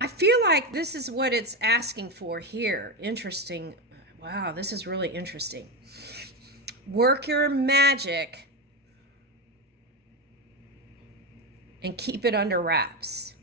I feel like this is what it's asking for here. Interesting. Wow, this is really interesting. Work your magic and keep it under wraps.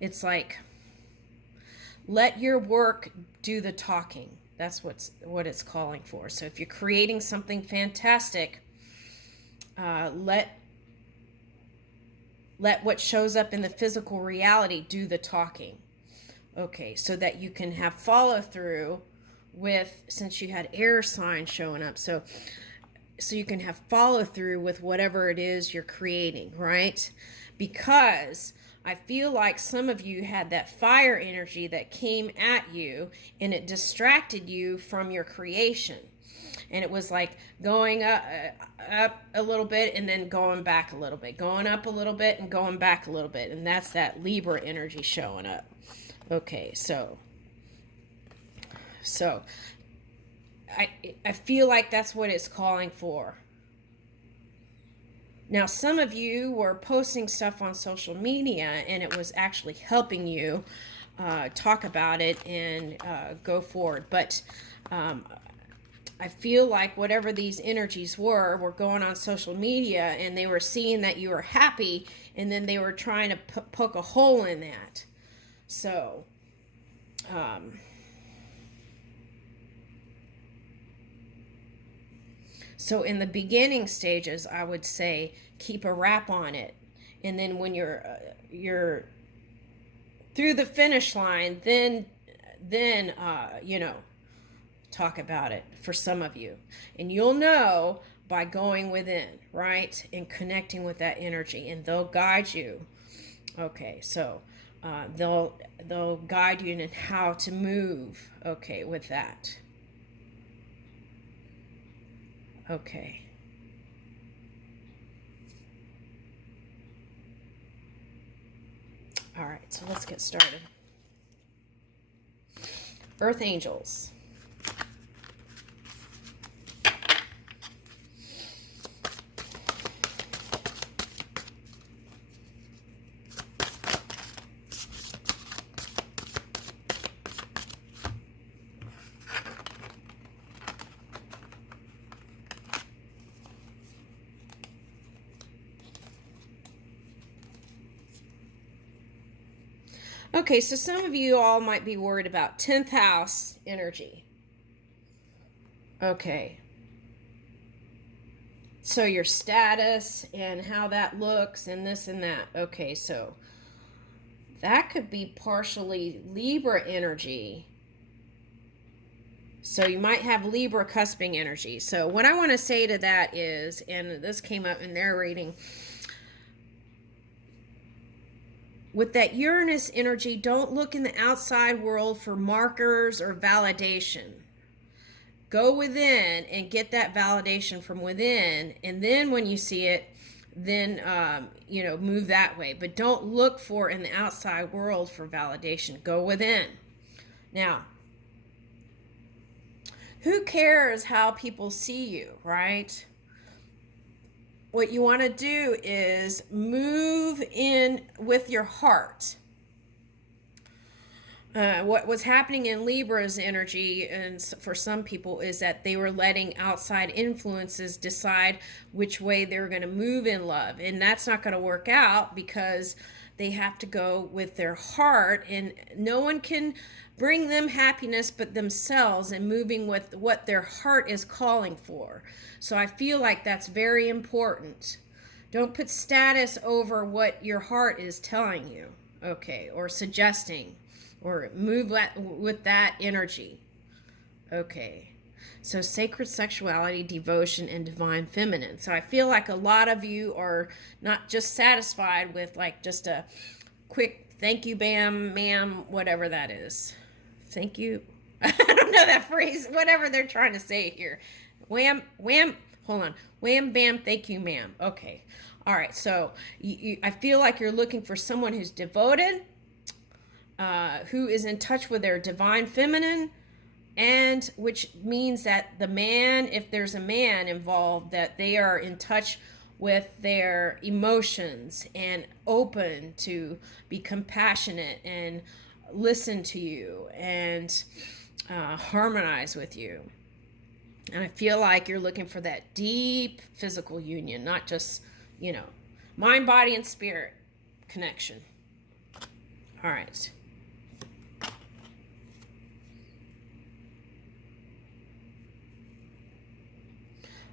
It's like let your work do the talking. That's what it's calling for. So if you're creating something fantastic, let what shows up in the physical reality do the talking. Okay, so that you can have follow through with, since you had air signs showing up, so you can have follow through with whatever it is you're creating, right? Because I feel like some of you had that fire energy that came at you and it distracted you from your creation. And it was like going up a little bit and then going back a little bit, going up a little bit and going back a little bit. And that's that Libra energy showing up. Okay, so I feel like that's what it's calling for. Now, some of you were posting stuff on social media and it was actually helping you talk about it and go forward. But I feel like whatever these energies were going on social media and they were seeing that you were happy and then they were trying to poke a hole in that. So, so in the beginning stages, I would say keep a wrap on it, and then when you're through the finish line, then talk about it for some of you, and you'll know by going within, right, and connecting with that energy, and they'll guide you. Okay, so they'll guide you in how to move. Okay, with that. Okay. All right, so let's get started. Earth angels. Okay, so some of you all might be worried about 10th house energy. Okay. So your status and how that looks and this and that. Okay, so that could be partially Libra energy. So you might have Libra cusping energy. So what I want to say to that is, and this came up in their reading, with that Uranus energy, don't look in the outside world for markers or validation. Go within and get that validation from within, and then when you see it, then move that way. But don't look for in the outside world for validation. Go within. Now, who cares how people see you, right? What you want to do is move in with your heart. What was happening in Libra's energy, and for some people, is that they were letting outside influences decide which way they were going to move in love. And that's not going to work out because they have to go with their heart, and no one can bring them happiness but themselves, and moving with what their heart is calling for. So I feel like that's very important. Don't put status over what your heart is telling you, okay, or suggesting, or move with that energy. Okay. So sacred sexuality, devotion, and divine feminine. So I feel like a lot of you are not just satisfied with like just a quick thank you, bam, ma'am, whatever that is. Thank you. I don't know that phrase, whatever they're trying to say here. Wham, wham, hold on. Wham, bam, thank you, ma'am. Okay. All right. So I feel like you're looking for someone who's devoted, who is in touch with their divine feminine, and which means that the man, if there's a man involved, that they are in touch with their emotions and open to be compassionate and listen to you and harmonize with you. And I feel like you're looking for that deep physical union, not just, mind, body, and spirit connection. All right.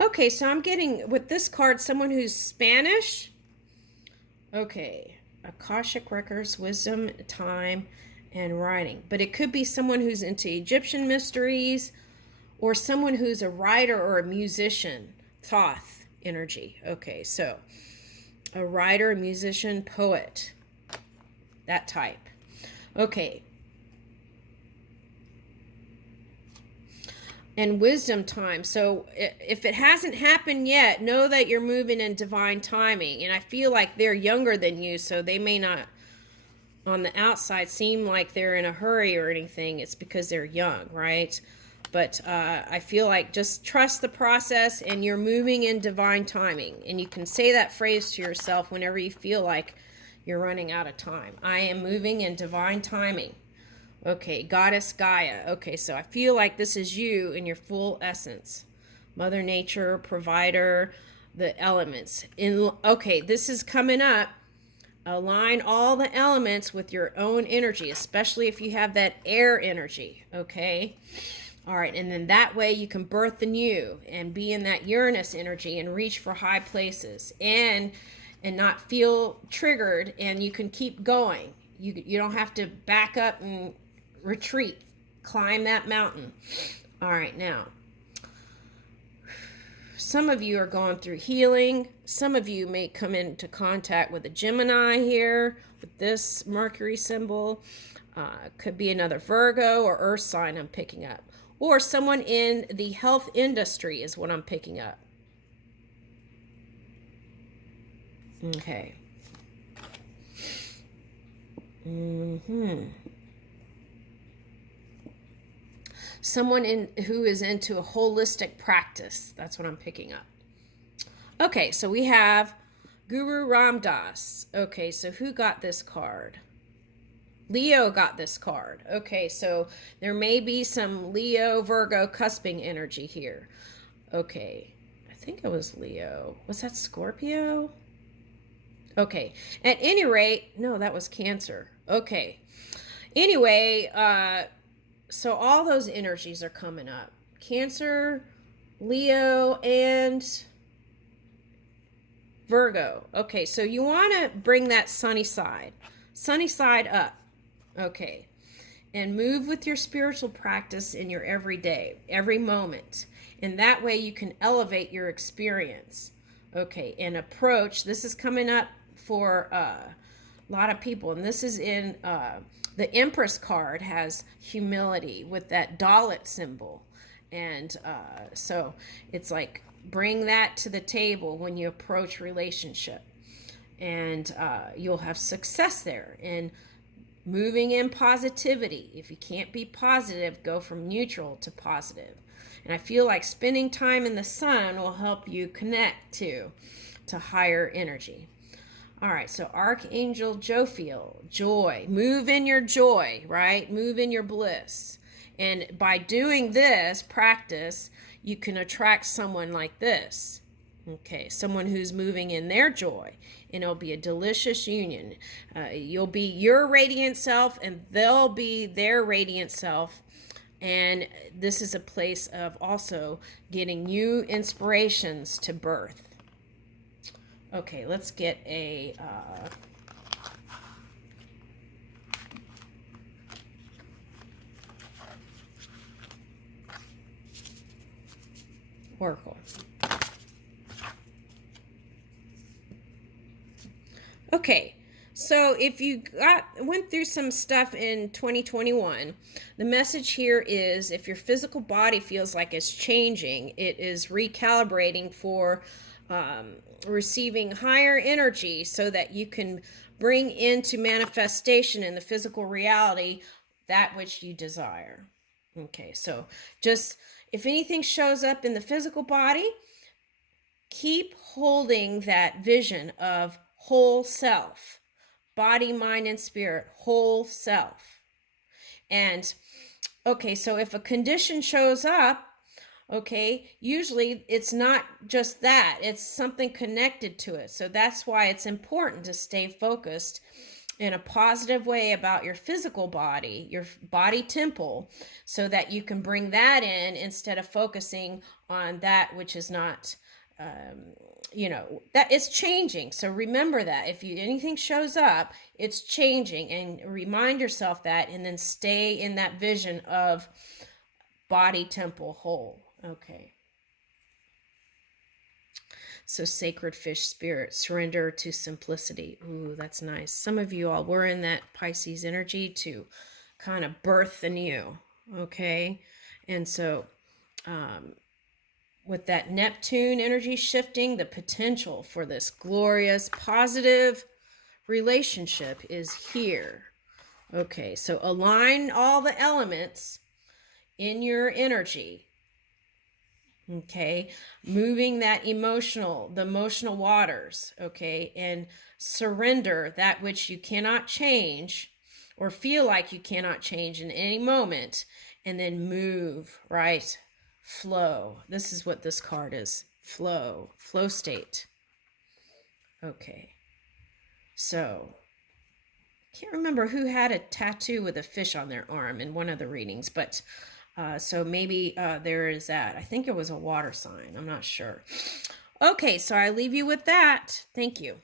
Okay, so I'm getting, with this card, someone who's Spanish. Okay, Akashic Records, wisdom, time, and writing. But it could be someone who's into Egyptian mysteries or someone who's a writer or a musician. Thoth energy. Okay, so a writer, musician, poet. That type. Okay. And wisdom time. So if it hasn't happened yet, know that you're moving in divine timing. And I feel like they're younger than you, so they may not on the outside seem like they're in a hurry or anything. It's because they're young, right? But I feel like just trust the process and you're moving in divine timing. And you can say that phrase to yourself whenever you feel like you're running out of time. I am moving in divine timing. Okay, Goddess Gaia. Okay, so I feel like this is you in your full essence. Mother Nature, provider, the elements. Okay, this is coming up. Align all the elements with your own energy, especially if you have that air energy, okay? All right, and then that way you can birth the new and be in that Uranus energy and reach for high places and not feel triggered, and you can keep going. You don't have to back up and retreat. Climb that mountain. All right, now, some of you are going through healing. Some of you may come into contact with a Gemini here with this Mercury symbol. Could be another Virgo or Earth sign I'm picking up. Or someone in the health industry is what I'm picking up. Okay. Someone who is into a holistic practice. That's what I'm picking up. Okay, so we have Guru Ram Dass. Okay, so who got this card? Leo got this card. Okay, so there may be some Leo, Virgo, cusping energy here. Okay, I think it was Leo. Was that Scorpio? Okay, at any rate, no, that was Cancer. Okay, anyway, so all those energies are coming up. Cancer, Leo, and Virgo. Okay, so you want to bring that sunny side up. Okay, and move with your spiritual practice in your everyday, every moment. And that way you can elevate your experience. Okay, and approach. This is coming up for a lot of people, and this is in the Empress card has humility with that Dalit symbol. And so it's like bring that to the table when you approach relationship, and you'll have success there. And moving in positivity. If you can't be positive, go from neutral to positive. And I feel like spending time in the sun will help you connect to higher energy. All right, so Archangel Jophiel, joy. Move in your joy, right? Move in your bliss. And by doing this practice, you can attract someone like this. Okay, someone who's moving in their joy, and it'll be a delicious union. You'll be your radiant self, and they'll be their radiant self. And this is a place of also getting new inspirations to birth. Okay, let's get a oracle. Okay, so if you went through some stuff in 2021, the message here is if your physical body feels like it's changing, it is recalibrating for receiving higher energy so that you can bring into manifestation in the physical reality that which you desire. Okay, so just if anything shows up in the physical body, keep holding that vision of whole self, body, mind, and spirit, whole self. And okay, so if a condition shows up, okay, usually it's not just that, it's something connected to it. So that's why it's important to stay focused in a positive way about your physical body, your body temple, so that you can bring that in instead of focusing on that which is not, that it's changing. So remember that if anything shows up, it's changing, and remind yourself that, and then stay in that vision of body temple whole. Okay. So sacred fish spirit, surrender to simplicity. Ooh, that's nice. Some of you all were in that Pisces energy to kind of birth the new. Okay. And so with that Neptune energy shifting, the potential for this glorious, positive relationship is here. Okay. So align all the elements in your energy. Okay, moving the emotional waters, okay, and surrender that which you cannot change or feel like you cannot change in any moment, and then move, right? Flow. This is what this card is. Flow state. Okay, so can't remember who had a tattoo with a fish on their arm in one of the readings, but so maybe there is that. I think it was a water sign. I'm not sure. Okay, so I leave you with that. Thank you.